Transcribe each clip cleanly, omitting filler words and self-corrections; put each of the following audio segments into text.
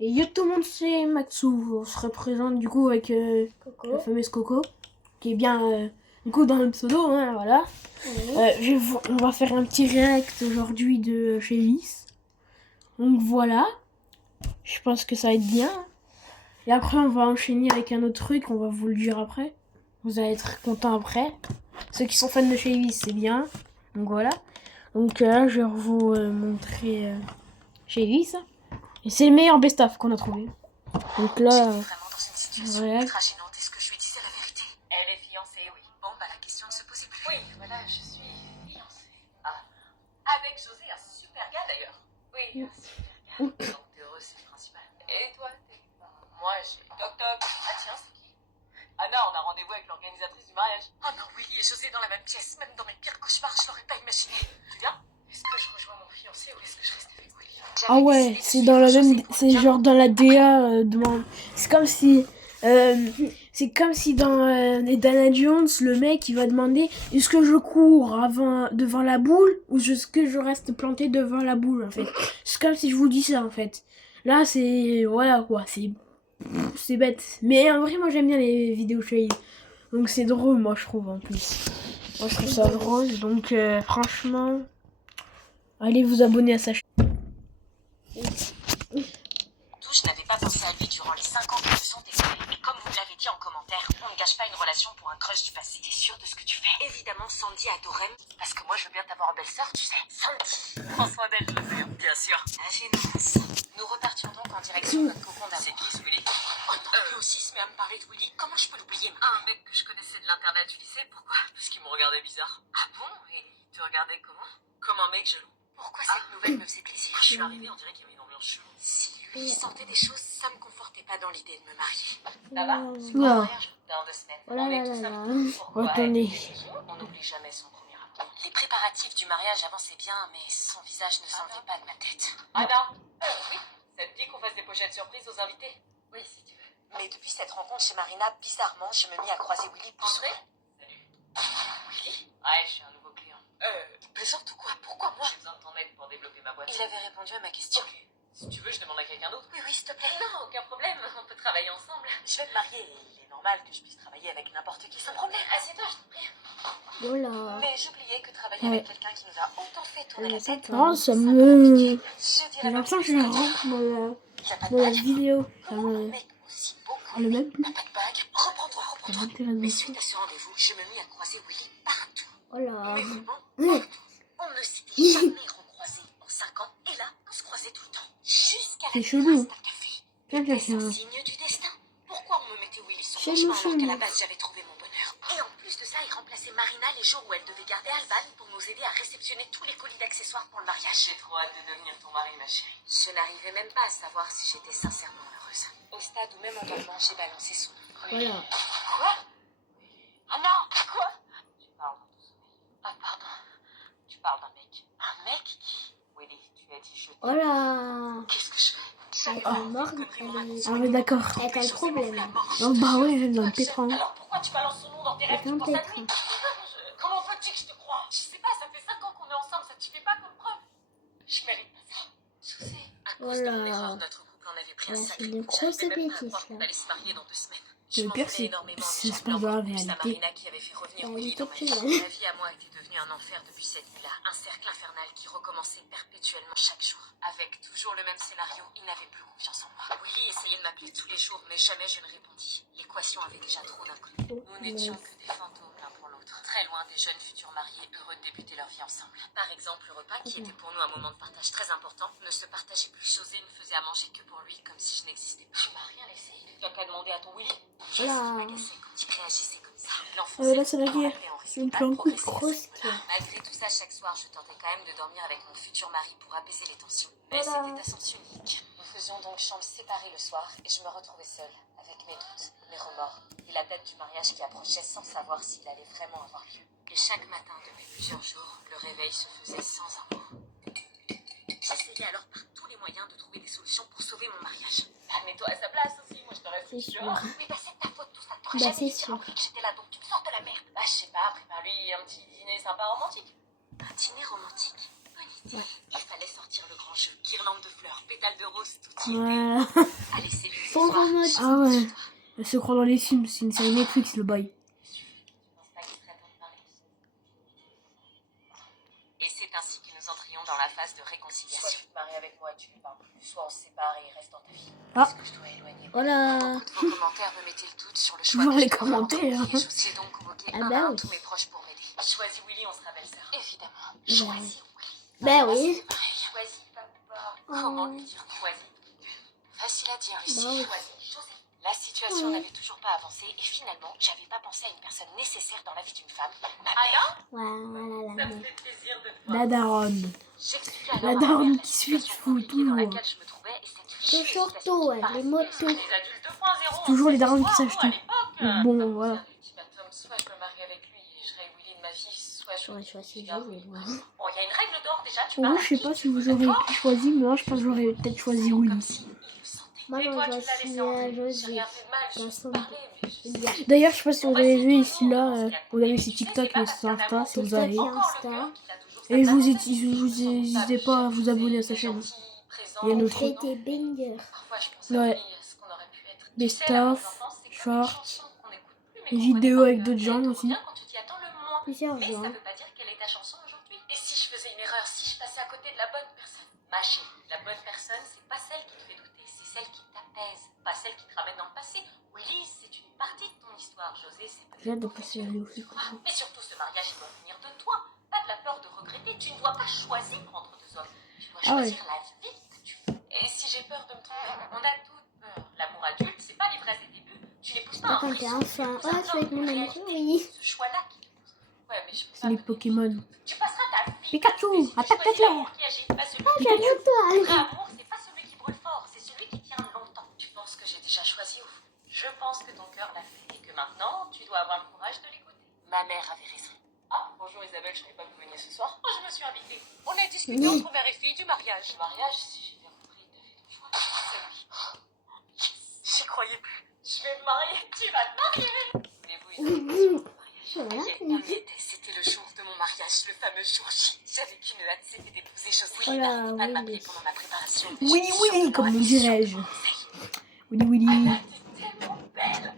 Et yo tout le monde, c'est Matsu. On se représente du coup avec la fameuse Coco, qui est bien du coup dans le pseudo, hein, voilà. On va faire un petit react aujourd'hui de chez Vis. Donc voilà, je pense que ça va être bien. Et après on va enchaîner avec un autre truc, on va vous le dire après. Vous allez être contents après. Ceux qui sont fans de chez Vis, c'est bien. Donc voilà. Donc là, je vais vous montrer chez Vis. Et c'est le meilleur best-of qu'on a trouvé. Donc là, vraiment dans une situation ultra gênante. Est-ce que je lui disais la vérité? Elle est fiancée, oui. Bon, bah la question ne se posait plus. Oui, voilà, je suis fiancée. Ah. Avec José, un super gars d'ailleurs. Oui, un super gars. Donc t'es heureuse, c'est le principal. Et toi, moi, j'ai... Toc toc. Ah tiens, c'est qui? Anna, on a rendez-vous avec l'organisatrice du mariage. Oh non, Willy et José dans la même pièce. Même dans mes pires cauchemars, je l'aurais pas imaginé. Tu viens? Est-ce que je rejoins mon fiancé ou est-ce que je reste avec Willy? ah ouais, c'est dans la même, c'est genre dans la DA c'est comme si dans Indiana Jones, le mec il va demander est-ce que je cours devant la boule ou est-ce que je reste planté devant la boule en fait. C'est comme si je vous dis ça en fait. Là c'est voilà quoi, c'est bête. Mais en vrai moi j'aime bien les vidéos shade. Donc c'est drôle moi je trouve en plus. Moi je trouve ça drôle donc franchement allez vous abonner à sa chaîne. Je n'avais pas pensé à lui durant les 5 ans qui se sont écoulés. Et comme vous me l'avez dit en commentaire, on ne gâche pas une relation pour un crush du passé. T'es sûre de ce que tu fais? Évidemment, Sandy adorait, parce que moi je veux bien t'avoir en belle-sœur, tu sais. Sandy, prends soin d'elle, José, bien sûr. La gênance. Nous repartions donc en direction de notre cocon d'amour. C'est qui ce Willy? Oh non, lui aussi se met à me parler de Willy. Comment je peux l'oublier? Un mec que je connaissais de l'internet du lycée, pourquoi? Parce qu'il me regardait bizarre. Ah bon? Et il te regardait comment? Comme un mec jaloux. Pourquoi cette nouvelle me faisait plaisir? Quand je suis arrivée, on dirait qu'il y avait une ambiance chelou. Si lui sortait des choses, ça me confortait pas dans l'idée de me marier. Ça va? C'est quoi le mariage? Dans 2 semaines. On est tous invités. Pourquoi? On n'oublie jamais son premier amour. Les préparatifs du mariage avançaient bien, mais son visage ne s'enlevait pas de ma tête. Anna, oui, ça te dit qu'on fasse des pochettes surprises aux invités? Oui, si tu veux. Mais depuis cette rencontre chez Marina, bizarrement, je me mis à croiser Willy plus souvent. Salut. Willy? Ouais, je suis un nouveau client. Plaisante ou quoi? Pourquoi moi? J'ai besoin de ton aide pour développer ma boîte. Il avait répondu à ma question. Ok. Si tu veux, je demande à quelqu'un d'autre. Oui, s'il te plaît. Non, aucun problème. On peut travailler ensemble. Je vais me marier et il est normal que je puisse travailler avec n'importe qui sans problème. Assieds-toi, je t'en prie. Voilà. Mais j'oubliais que travailler avec quelqu'un qui nous a autant fait tourner la tête. Non, ça me... J'ai l'impression que je rentre dans la vidéo. Ça me... le même plus. Reprends-toi. Mais suite à ce rendez-vous, je me mis à croiser Willy partout. Voilà. Mais vraiment, on ne s'était jamais recroisés en 5 ans. Et là, on se croisait tout le temps. Jusqu'à la terrasse d'un café. Était-ce un signe du destin? Pourquoi on me mettait Willy sur mon chemin alors qu'à la base j'avais trouvé mon bonheur? Et en plus de ça, il remplaçait Marina les jours où elle devait garder Alban pour nous aider à réceptionner tous les colis d'accessoires pour le mariage. J'ai trop hâte de devenir ton mari, ma chérie. Je n'arrivais même pas à savoir si j'étais sincèrement heureuse. Au stade où même en dormant, j'ai balancé son nom. Voilà. Quoi? Ah non! Quoi? Tu parles dans ton sommeil. Ah pardon. Tu parles d'un mec. Un mec qui? Willy, tu as dit je t'aime. Voilà. Qu'est-ce que je fais? Elle est morte. Ah oui, d'accord. Elle a le problème. Oh bah ouais, j'aime dans le pétrole. Alors pourquoi tu balances son nom dans tes rêves? Tu penses à lui? Comment veux-tu que je te croie? Je sais pas, ça fait 5 ans qu'on est ensemble, ça te suffit pas comme preuve? Je mérite pas ça. Je sais. À cause de mon erreur, notre couple en avait pris un sacré coup. J'arrivais même pas à croire qu'on allait se marier dans 2 semaines. Je m'en voulais énormément, mais j'avais envie de plus à Marina qui avait fait revenir Willy dans ma vie. Ma vie à moi était devenue un enfer depuis cette nuit-là. Un cercle infernal qui recommençait perpétuellement chaque jour. Avec toujours le même scénario, il n'avait plus confiance en moi. Willy essayait de m'appeler tous les jours, mais jamais je ne répondis. L'équation avait déjà trop d'inconnus. Nous n'étions que des fantômes l'un pour l'autre. Très loin des jeunes futurs mariés heureux de débuter leur vie ensemble. Par exemple, le repas, qui était pour nous un moment de partage très important, ne se partageait plus. José ne faisait à manger que pour lui, comme si je n'existais pas. Tu m'as rien laissé. Tu n'as qu'à demander à ton Willy. Voilà. Quand il réagissait comme ça. Là, c'est la guerre. C'est une planque grosse. Malgré tout ça, chaque soir, je tentais quand même de dormir avec mon futur mari pour apaiser les tensions. Mais c'était à sens unique. Nous faisions donc chambre séparée le soir et je me retrouvais seule, avec mes doutes, mes remords et la date du mariage qui approchait sans savoir s'il allait vraiment avoir lieu. Et chaque matin, depuis plusieurs jours, le réveil se faisait sans un mot. J'essayais alors par tous les moyens de trouver des solutions pour sauver mon mariage. Ah, mets-toi à sa place aussi, moi je te reste sûr. Oui, bah c'est ta faute tout ça. T'aurais jamais dû dire que j'étais là, donc tu me sors de la merde. Bah je sais pas, prépare-lui un petit dîner sympa romantique. Un dîner romantique? Bonne idée. Il fallait sortir le grand jeu. Guirlande de fleurs, pétales de rose, tout Voilà. Allez, c'est lui ce Sans soir. remote. Ah ouais. Elle se croit dans les films, c'est une série Netflix le bail. Et c'est ainsi que nous entrions dans la phase de réconciliation. Soit tu te maries avec moi et tu lui parles plus, soit on se sépare et il reste dans ta vie. Ah. Est-ce que je dois éloigner Voilà. Beaucoup de vos commentaires me mettaient le doute sur le choix Toujours que les je devais commentaires. entreprendre. J'ai donc convoqué Ah un bah à un oui. tous mes proches pour m'aider. Choisis Willy, on sera belle-sœur. Évidemment. Bah Choisis Willy. Ben oui. Choisis papa. Comment lui dire choisis? Facile à dire, Lucie. Bah oui. Choisis José. La situation n'avait toujours pas avancé et finalement, j'avais pas pensé à une personne nécessaire dans la vie d'une femme. Aya, Voilà. ça me fait plaisir de te voir. La daronne. J'expliquais alors La à ma daronne mère qui la suit du situation foot, compliquée dans toujours. laquelle je me trouvais et cette C'est fichue surtout, situation qui ouais, les paraissait motos. les adultes 2.0. Toujours les darons qui Soit sachent moi, à tout. l'époque, Bon, comme voilà. vous avez ultimatum, soit je me marie avec lui et je Willy de ma vie, soit je... J'aurais choisi garde José, Willy. moi. Bon, il y a une règle d'or déjà, tu Ouais, parles à je sais qui pas tu si vous veux, aurez d'accord? choisi, mais moi je pense que j'aurais peut-être choisi Comme Willy. si il le sentait. Moi, Et toi, j'aurais tu l'as laissé choisi entrer. J'ai José. rien fait de mal, je Dans suis son- parlé, mais je sais. Bien. D'ailleurs, je sais pas si vous On avez va vu essayer ici là, toujours, vous avez mais ses tu sais, TikTok c'est pas et parce ses qu'un Insta amour si vous TikTok avez. et encore le Insta. cœur qu'il a toujours Et sa vous place. n'hésitez pas à vous abonner à sa chaîne. Il y a On notre fait des bangers. Parfois, je pense Ouais. à ce qu'on aurait pu être. Des Tu sais, l'amour stuff, d'enfance, c'est comme une shorts, chanson qu'on n'écoute plus, mais des qu'on vidéos connaît avec par d'autres cœur. gens Elle te aussi. revient quand tu t'y attends le moins. Plusieurs Mais ça gens. veut pas dire qu'elle est ta chanson aujourd'hui. Et si je faisais une erreur, si je passais à côté de la bonne personne? Ma chérie, la bonne personne, c'est pas celle qui te fait douter, c'est celle qui t'apaise, pas celle qui te ramène dans le passé. Willy, c'est une partie de ton histoire. José, c'est J'ai hâte de passer à Léo. mais surtout, ce mariage, il doit venir de toi. Pas de la peur de regretter. Tu ne dois pas choisir entre deux hommes. Tu dois Ah ouais. choisir la vie que tu veux. Et si j'ai peur de me tromper, on a toutes peur. L'amour adulte, c'est pas l'ivresse des débuts. Tu n'épouses pas un Quand t'es frisson, enfant. tu épouses Ouais, un tu vas être homme mon de amour. réalité. Oui. Ce choix-là qui t'épouse. Ouais, mais je peux C'est pas les donner Pokémon. tu passeras ta vie. Pikachu, à trouver si tu attaque choisis Éclair. l'amour qui agit, pas celui Ah, qui j'aime brûle. toi. Le vrai amour, c'est pas celui qui brûle fort, c'est celui qui tient longtemps. Tu penses que j'ai déjà choisi au fond? Je pense que ton cœur l'a fait et que maintenant, tu dois avoir le courage de l'écouter. Ma mère avait raison. Ah, bonjour Isabelle, je savais pas que vous veniez ce soir. Oh, je me suis invitée. On a discuté Oui. entre mère et fille du mariage. Le mariage, si j'ai bien compris, t'as fait ton choix. C'est lui. Yes, j'y croyais plus. Je vais me marier, tu vas te marier. Voulez-vous une invitation pour le mariage? Voilà. On y était, c'était le jour de mon mariage, le fameux jour J. J'avais qu'une hâte, c'était d'épouser José. Voilà, Il n'arrêtait pas de oui. m'appeler pendant ma préparation. Willy Willy, comme le dirais-je. Willy Ah, Willy. t'es tellement belle.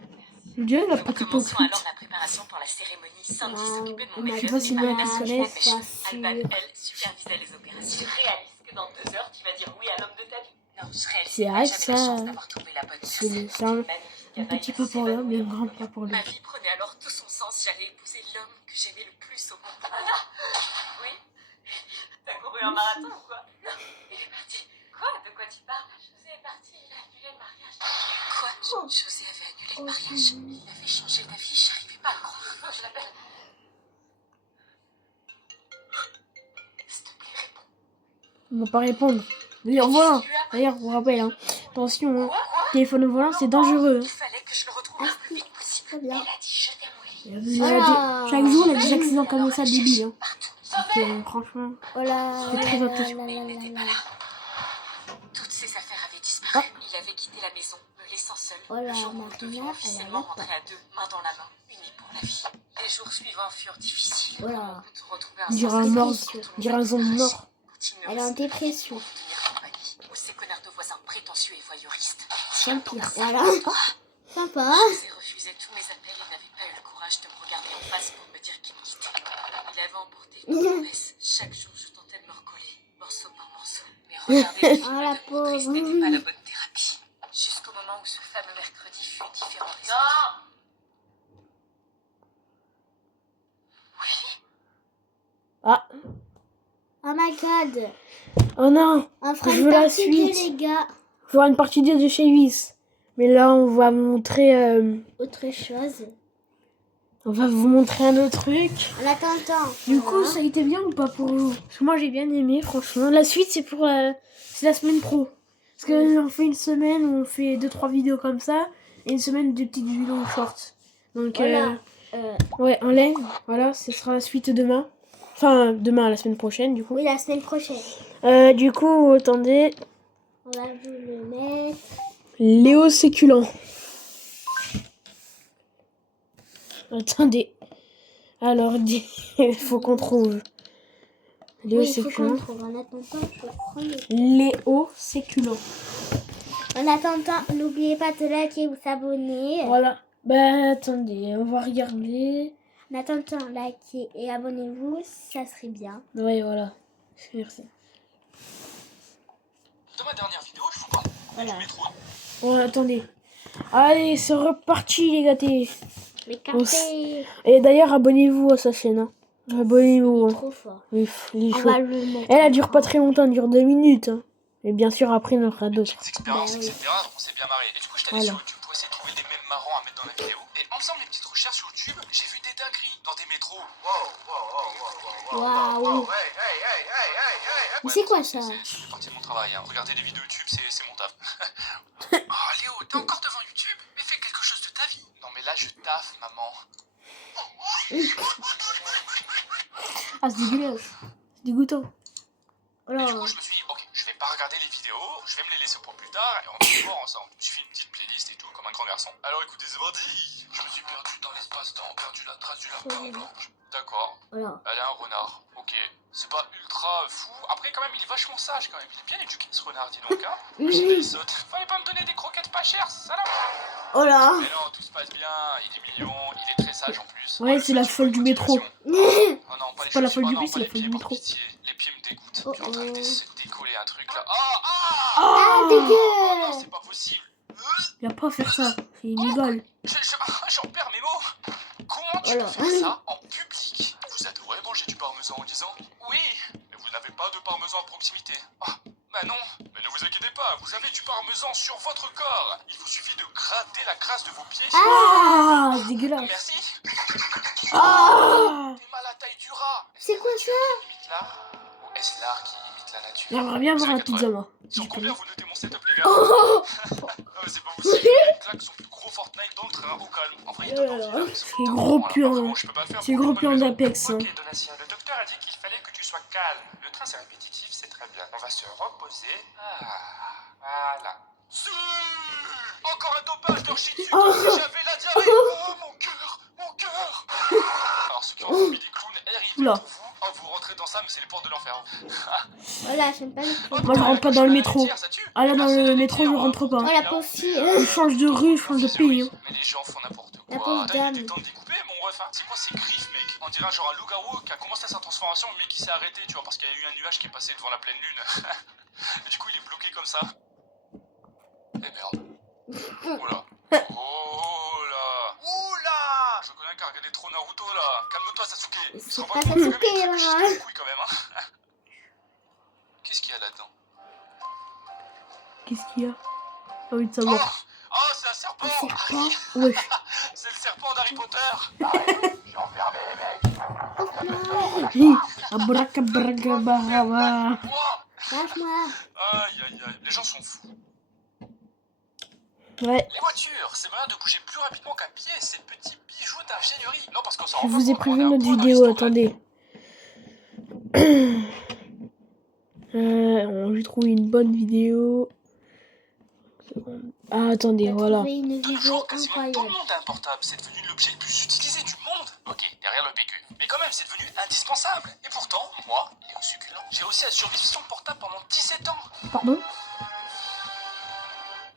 Je dirais la Nous petite commençons alors hypocrite. la préparation pour la cérémonie. Sandy Wow. s'occupait de mon On a make-up. Je sais pas si et moi, Alban tu s'occupait connais. de mes cheveux. Facile. Alban, elle, supervisait les opérations. Je réalise que dans 2 heures, tu vas dire oui à l'homme de ta vie. Non, je réalise C'est que vrai que j'avais la ça, chance d'avoir trouvé la bonne personne. C'est un Magnifique petit Anaïs peu pour l'homme, mais un s'évanouit. grand pas pour lui. Ma vie prenait alors tout son sens. J'allais épouser l'homme que j'aimais le plus au monde. Anna, oui. T'as couru un marathon ou quoi? Non, il est parti. Quoi? De quoi tu parles? José est parti, il a annulé le mariage. Quoi? José avait annulé le mariage. Il avait changé d'avis, j'arrivais pas à le croire. Faut que je l'appelle. S'il te plaît, réponds. Il va pas répondre. D'ailleurs, voilà. D'ailleurs, je vous rappelle, hein. Attention, hein. Quoi? Téléphone au volant, c'est dangereux. Il fallait que je le retrouve le plus vite possible. Très bien. Elle a dit je t'aime, Willy. Chaque jour, il y a des accidents comme ça débiles. Hein. Partout. Donc, franchement, Voilà. faites très attention. Mais il n'était pas là. Toutes ses affaires avaient disparu. Il avait quitté la maison, me laissant seule. Voilà, Le jour où nous Marina, devions elle officiellement avait rentrer à deux, main dans la main, unis pour la vie. Les jours suivants furent difficiles. Voilà. On peut retrouver On dirait un sens mort, d'équilibre quand on dirait un zombie mort. continueuse Elle est en dépression. pour vous tenir compagnie. Ou ces connards de voisins prétentieux et voyeuristes. C'est pire. Voilà. Sympa. José refusait tous mes appels et n'avait pas eu le courage de me regarder en face pour me dire qu'il me quittait. Il avait emporté toute promesse. Chaque jour, je tentais de me recoller, morceau par morceau. Mais regarder le film Oh, la d'amour triste pauvre. n'était pas la bonne thérapie. Jusqu'au moment où ce fameux mercredi fut différent des autres. Oui. Ah, Oh my god. oh non. On fera Je une veux la partie deux, suite. les gars. Il faudra une partie 2 de Chavis. Mais là, on va montrer... Autre chose. on va vous montrer un autre truc. En attendant. Du coup, ça a été bien ou pas pour vous? Parce que moi, j'ai bien aimé, franchement. La suite, c'est pour... c'est la semaine pro. Parce qu'on fait une semaine où on fait 2-3 vidéos comme ça. Et une semaine de petites vidéos short. Donc, Voilà. ouais, en live. Voilà, ce sera la suite demain. Enfin, demain, la semaine prochaine, du coup. Oui, la semaine prochaine. Du coup, attendez. On va vous le mettre. Léo Séculant. Attendez. Alors, il faut qu'on trouve. Léo Oui, il faut qu'on Séculant. trouve. En attendant, je vais prendre le... Léo Séculant. En attendant, n'oubliez pas de liker ou s'abonner. Voilà. Ben, attendez, on va regarder. En attendant, likez et abonnez-vous, ça serait bien. Ouais, voilà. Merci. Dans ma dernière vidéo, je vous parle Voilà. du métro. Bon, attendez. Allez, c'est reparti, les gâtés. Les cafés, Et d'ailleurs, abonnez-vous à sa chaîne. Hein. Abonnez-vous. Hein. trop fort. Oui, il est On chaud. va le mettre. Elle dure pas très longtemps, elle dure 2 minutes. Hein. Et bien sûr, après, on en fera d'autres. Petites expériences, Ben oui. etc. Donc on s'est bien marré. Et du coup, je suis allé Voilà. sur YouTube pour essayer de trouver des mèmes marrants à mettre dans la vidéo. Et en faisant mes petites recherches sur YouTube, j'ai vu des dingueries dans des métros. Waouh. Mais c'est quoi ça? C'est une partie de mon travail. Hein. Regarder des vidéos YouTube, c'est mon taf. Oh Léo, t'es encore devant YouTube? Mais fais quelque chose de ta vie. Non mais là, je taffe, maman. Ah, c'est dégueulasse. C'est dégoûtant. Et du Alors, coup, je me suis dit, ok, je vais pas regarder les vidéos, je vais me les laisser pour plus tard et on va les voir ensemble. Je suis fait une petite playlist et tout, comme un grand garçon. Alors écoutez, c'est parti. Je me suis perdu dans l'espace-temps, perdu la trace du lapin blanche. D'accord. voilà. Elle est un renard, ok. C'est pas ultra fou. Après, quand même, il est vachement sage quand même. Il est bien éduqué ce renard, dis donc, hein. Imagine, il saute. Fallait pas me donner des croquettes pas chères, salope. Oh là. Mais non, tout se passe bien. Il est mignon, il est très sage en plus. Ouais, Le c'est la petit folle peu de du métro. motivation. Oh non, pas les pas la chaussures. folle du Oh non, bus, pas c'est la les folle pieds, du par métro. pitié. Les pieds me dégoûtent. Oh, Je suis en train de oh. se décoller un truc là. Ah, ah Ah, Oh non, dégueu. c'est pas possible. Il va pas faire ça. C'est illégal. J'en perds mes mots. Comment tu Voilà. peux faire ça en public? Vous adorez manger du parmesan en disant oui, mais vous n'avez pas de parmesan à proximité. Ah, bah non, mais ne vous inquiétez pas, vous avez du parmesan sur votre corps. Il vous suffit de gratter la crasse de vos pieds. Ah, c'est dégueulasse. Merci. Ah, T'es mal à la taille du rat. C'est quoi ça? Imite l'art ou est-ce l'art qui imite la nature? j'aimerais bien voir la pizza, moi. Sur combien vous notez mon setup, les gars? Oh, Ah, mais c'est pas possible. Il claque son plus gros Fortnite dans le train au calme. En vrai, il Oh là donne là, envie, là. c'est gros plan. Vraiment, je peux pas le faire C'est pour gros une bonne plan raison. d'Apex. Hein. Ok, Donatien, le docteur a dit qu'il fallait que tu sois calme. Le train, c'est répétitif, c'est très bien. On va se reposer. Ah, voilà. Encore un dopage de shit. Oh. J'avais la diarrhée. Oh, mon cœur, mon cœur. Alors, ceux qui ont mis des clowns RIP Oula. pour vous, oh, vous rentrez dans ça, mais c'est les portes de l'enfer. Voilà, j'aime pas les trucs. Moi, je rentre pas dans le métro. Ah là, dans le métro, je rentre pas. Oh, la pauvre fille. Je change de rue, je change de pays. Hein. Mais les gens font n'importe La quoi. pauvre Attends, il dame. était temps de découper, mon ref. Hein. C'est quoi ces griffes, mec? On dirait genre un loup-garou qui a commencé sa transformation, mais qui s'est arrêté, tu vois, parce qu'il y a eu un nuage qui est passé devant la pleine lune. Et du coup, il est bloqué comme ça. Eh merde. Oula. Oh là. Oula. Je connais un qui a regardé trop Naruto là. Calme-toi, Sasuke. C'est Se rend pas compte que le Sasuke, mec, il là. chie dans les couilles quand même, hein. Qu'est-ce qu'il y a là-dedans? Qu'est-ce qu'il y a? J'ai envie de Oh, savoir. oh, c'est un serpent. Un serpent. Ouais. C'est le serpent d'Harry Potter. Hi, abracadabra. Wow. Lâche-moi. Aïe aïe aïe, les gens sont fous. Ouais. Les voitures, c'est moyen de bouger plus rapidement qu'à pied, ces petits bijoux d'ingénierie. Non, parce qu'on s'en Je rend pas vous ai compte, prévu on est un notre peu dans vidéo, l'histoire de la attendez. J'ai trouvé une bonne vidéo. Ah, attendez, T'as voilà. trouvé une De nos vidéo jours, quasiment tout le incroyable. monde a un portable. C'est devenu l'objet le plus utilisé du monde. Ok, derrière le PQ. Mais quand même, c'est devenu indispensable. Et pourtant, moi, Léo Succulent, j'ai réussi à survivre sans portable pendant 17 ans. Pardon?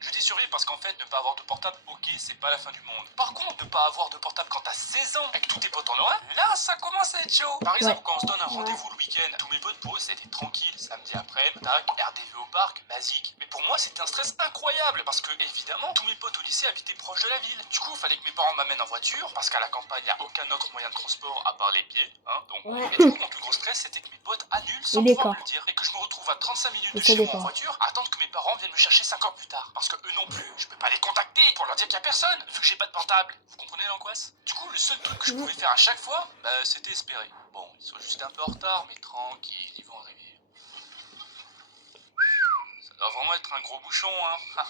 Je dis survivre parce qu'en fait, ne pas avoir de portable, ok, c'est pas la fin du monde. Par contre, ne pas avoir de portable quand t'as 16 ans, avec tous tes potes en aura, là, ça commence à être chaud. Par exemple, quand on se donne un rendez-vous le week-end, tous mes potes posent, c'était tranquille, samedi après, tac, RDV au parc, basique. Mais pour moi, c'était un stress incroyable parce que, évidemment, tous mes potes au lycée habitaient proche de la ville. Du coup, il fallait que mes parents m'amènent en voiture parce qu'à la campagne, il n'y a aucun autre moyen de transport à part les pieds, hein. Donc, Ouais. et du coup, mon plus gros stress, c'était que mes potes annulent sans Et pouvoir d'accord. me le dire et que je me retrouve à 35 minutes Et de ça chez moi en dépend. voiture à attendre que mes parents viennent me chercher 5 heures plus tard. Parce que eux non plus, je peux pas les contacter pour leur dire qu'il y a personne, vu que j'ai pas de portable. Vous comprenez l'angoisse? Du coup, le seul truc que je pouvais faire à chaque fois, bah, c'était espérer. Bon, ils sont juste un peu en retard, mais tranquille, ils vont arriver. Ça doit vraiment être un gros bouchon, hein.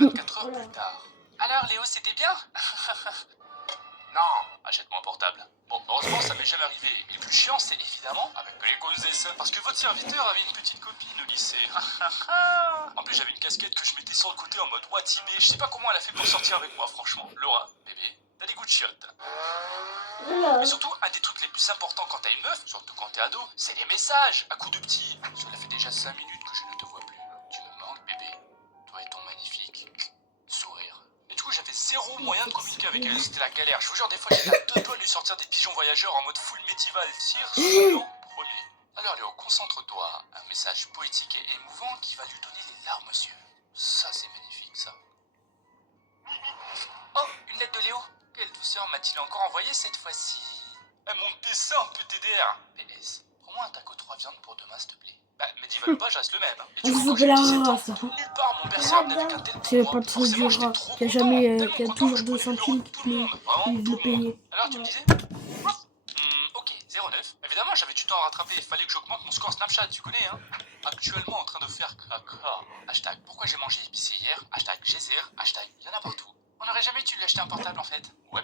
24 heures plus tard. Alors, Léo, c'était bien? Non, achète-moi un portable. Bon, heureusement, ça m'est jamais arrivé. Et le plus chiant, c'est évidemment avec les gonzesses. Parce que votre serviteur avait une petite copine au lycée. En plus, j'avais une casquette que je mettais sur le côté en mode Watibé. Je sais pas comment elle a fait pour sortir avec moi, franchement. Laura, bébé, t'as des goûts de chiottes. Mais surtout, un des trucs les plus importants quand t'as une meuf, surtout quand t'es ado, c'est les messages à coups de petits. Cela fait déjà 5 minutes que je ne te vois plus. Tu me manques, bébé. Toi et ton magnifique zéro moyen de communiquer avec elle. C'était la galère. Je vous jure, des fois, j'étais à deux doigts de lui sortir des pigeons voyageurs en mode full médiéval. Tire selon premier. Alors Léo, concentre-toi. Un message poétique et émouvant qui va lui donner les larmes aux yeux. Ça, c'est magnifique, ça. Oh, une lettre de Léo. Quelle douceur m'a-t-il encore envoyé cette fois-ci? Mon dessin peut TDR. PS. Prends-moi un taco 3 viandes pour demain, s'il te plaît. Bah, mais dis pas, je reste le même. Et tu vois, quand j'ai 17 ans, nulle part mon berceur n'a vu qu'un tel C'est pour pas moi. trop Forcément, dur, j'étais trop qui a content, jamais, tellement qui a content toujours que je 2 prenais le numéro centimes de tout le monde. Vraiment, il tout le le monde. payer. Alors, tu me disais Ok, 09. Évidemment, j'avais du temps à rattraper. Il fallait que j'augmente mon score Snapchat, tu connais, hein. Actuellement en train de faire caca. Hashtag pourquoi j'ai mangé épicé hier. Hashtag geyser. Hashtag il y en a partout. On n'aurait jamais dû lui acheter un portable en fait. Ouais.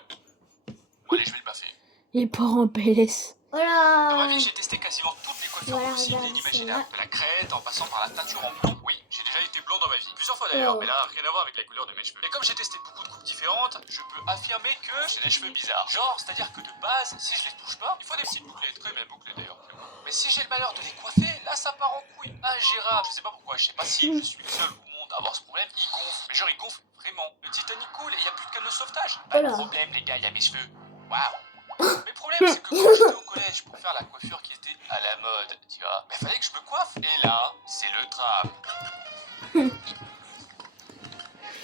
Bon, allez, je vais le baffer. Les parents PLS. Dans ma vie, Voilà. j'ai testé quasiment toutes les coiffures Voilà, possibles et regarde, inimaginables. c'est De la crête en passant par la teinture en blond. Oui, j'ai déjà été blond dans ma vie. Plusieurs fois d'ailleurs, Oh. mais là, rien à voir avec la couleur de mes cheveux. Et comme j'ai testé beaucoup de coupes différentes, je peux affirmer que j'ai des cheveux bizarres. Genre, c'est-à-dire que de base, si je les touche pas, il faut des petites bouclettes, très bien bouclées d'ailleurs. Mais si j'ai le malheur de les coiffer, là ça part en couille. Ingérable. Je sais pas pourquoi, je sais pas si je suis le seul au monde à avoir ce problème. Il gonfle. Mais genre, il gonfle vraiment. Le Titanic coule et il y a plus de canne de sauvetage. Pas de problème, les gars, il y a mes cheveux. Waouh. Mais le problème, c'est que quand j'étais au collège pour faire la coiffure qui était à la mode, tu vois, il fallait que je me coiffe. Et là, c'est le drame.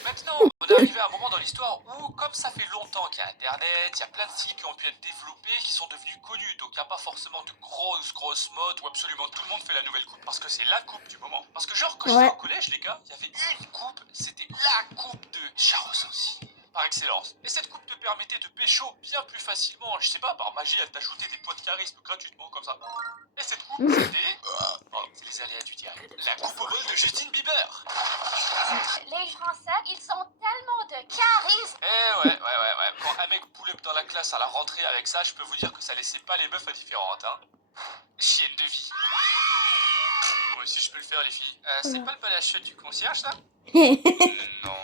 Maintenant, on est arrivé à un moment dans l'histoire où, comme ça fait longtemps qu'il y a Internet, il y a plein de sites qui ont pu être développés, qui sont devenus connus. Donc il n'y a pas forcément de grosses modes où absolument tout le monde fait la nouvelle coupe. Parce que c'est la coupe du moment. Parce que genre, quand j'étais au collège, les gars, il y avait une coupe, c'était la coupe de Charosensi. Par excellence. Et cette coupe te permettait de pécho bien plus facilement. Je sais pas, par magie, elle t'ajoutait des points de charisme gratuitement, comme ça. Et cette coupe, c'était... Oh, c'est les aléas du direct. La coupe au bol de Justin Bieber. Les Français, ils ont tellement de charisme. Eh ouais. Quand un mec pull up dans la classe à la rentrée avec ça, je peux vous dire que ça laissait pas les meufs indifférentes, hein. Chienne de vie. Moi aussi je peux le faire, les filles. C'est pas le panache du concierge, ça? Non.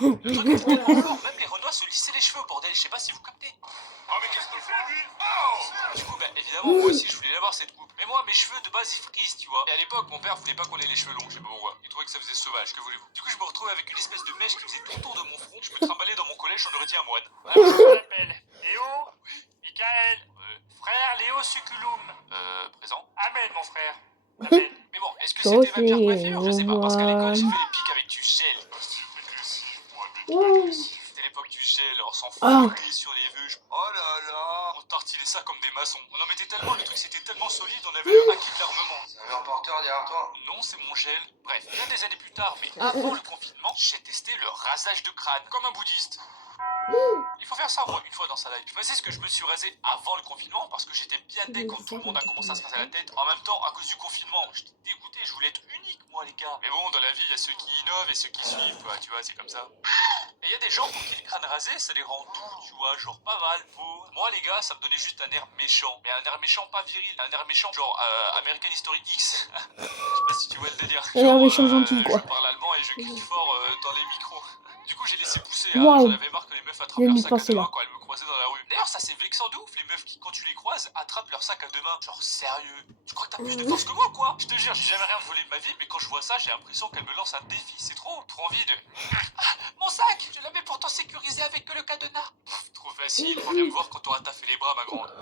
Le truc est trop fort, même les Renois se lissaient les cheveux, bordel, je sais pas si vous captez. Oh mais qu'est-ce qu'il fait lui? Oh. Du coup, bah évidemment, moi aussi je voulais l'avoir cette coupe. Mais moi, mes cheveux de base ils frisent, tu vois. Et à l'époque, mon père voulait pas qu'on ait les cheveux longs, je sais pas pourquoi. Il trouvait que ça faisait sauvage, que voulez-vous. Du coup, je me retrouvais avec une espèce de mèche qui faisait tout autour de mon front. Je me trimballais dans mon collège, on aurait dit un moine. Je m'appelle Léo, Michael, frère Léo Suculum. Présent. Amen, mon frère. Amen. Mais bon, est-ce que c'était ma pire coiffure? Je sais pas, parce qu'à l'école, j'ai Au fait les pics avec du gel. C'était l'époque du gel, on s'en Ah. foutait sur les vœux. Oh là là, on tartinait ça comme des maçons. On en mettait tellement, le truc c'était tellement solide, on avait le hack d'armement. T'avais un porteur derrière toi? Non, c'est mon gel. Bref, bien des années plus tard, mais avant le confinement, j'ai testé le rasage de crâne, comme un bouddhiste. Il faut faire ça au moins une fois dans sa life. Je sais ce que je me suis rasé avant le confinement parce que j'étais bien deg quand tout le monde a commencé à se raser la tête. En même temps, à cause du confinement, j'étais dégoûté, je voulais être unique moi les gars. Mais bon, dans la vie, il y a ceux qui innovent et ceux qui suivent, quoi, tu vois, c'est comme ça. Et il y a des gens pour qui le crâne rasé, ça les rend doux, tu vois, genre pas mal, beau. Moi les gars, ça me donnait juste un air méchant. Mais un air méchant pas viril, un air méchant genre American History X. Je sais pas si tu vois le délire. Un air Genre, méchant gentil, quoi. Je parle allemand et je crie fort dans les micros. Du coup, j'ai laissé pousser, hein. Waouh. J'en avais marre que les meufs attrapent J'ai leur mis sac à passer deux là. mains quand elles me croisaient dans la rue. D'ailleurs, ça c'est vexant de ouf, les meufs qui, quand tu les croises, attrapent leur sac à deux mains. Genre, sérieux, tu crois que t'as plus de force que moi, quoi? Je te jure, j'ai jamais rien volé de ma vie, mais quand je vois ça, j'ai l'impression qu'elle me lance un défi. C'est trop envie de... Ah, mon sac, je l'avais pourtant sécurisé avec le cadenas. Trop facile, reviens me voir quand t'auras taffé les bras, ma grande.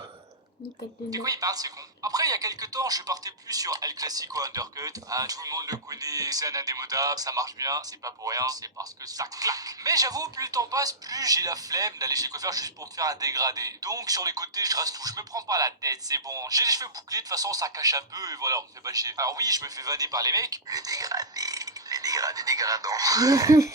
De quoi il parle, c'est con? Après, il y a quelques temps, je partais plus sur El Clasico Undercut. Hein, tout le monde le connaît, c'est un indémodable, ça marche bien, c'est pas pour rien, c'est parce que ça claque. Mais j'avoue, plus le temps passe, plus j'ai la flemme d'aller chez le coiffeur juste pour me faire un dégradé. Donc, sur les côtés, je rase tout, je me prends pas la tête, c'est bon. J'ai les cheveux bouclés, de toute façon, ça cache un peu, et voilà, on me fait pas chier. Alors oui, je me fais vanner par les mecs, Les dégradés dégradants.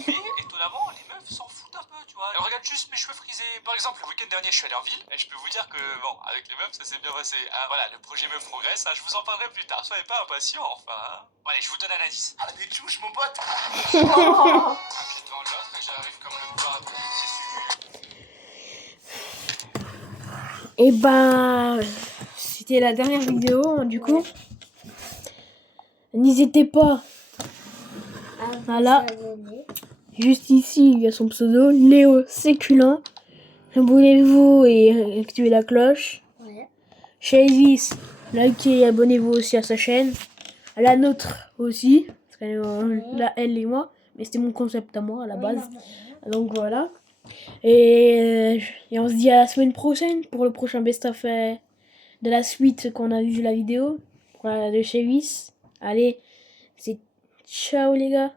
mais étonnamment, les meufs s'en foutent un peu, tu vois. Elles regardent juste mes cheveux frisés. Par exemple, le week-end dernier, je suis allé en ville, et je peux vous dire que, bon, avec les meufs, ça s'est bien passé. Hein, voilà, le projet meuf progresse, hein, je vous en parlerai plus tard. Soyez pas impatients, enfin. Hein. Bon, allez, je vous donne un indice. Ah, des touches, mon pote. Un pied devant l'autre, et j'arrive comme le pape, c'est sûr. Et ben, c'était la dernière vidéo, hein, du coup. N'hésitez pas, voilà, juste ici, il y a son pseudo, Léo Séculin. Abonnez-vous et activez la cloche. Ouais. Chez Elvis, likez et abonnez-vous aussi à sa chaîne. À la nôtre aussi, parce qu'elle là, elle et moi, mais c'était mon concept à moi à la base. Donc voilà. Et on se dit à la semaine prochaine pour le prochain best-of de la suite qu'on a vu la vidéo. Voilà, de chez Vis. Allez, c'est ciao les gars.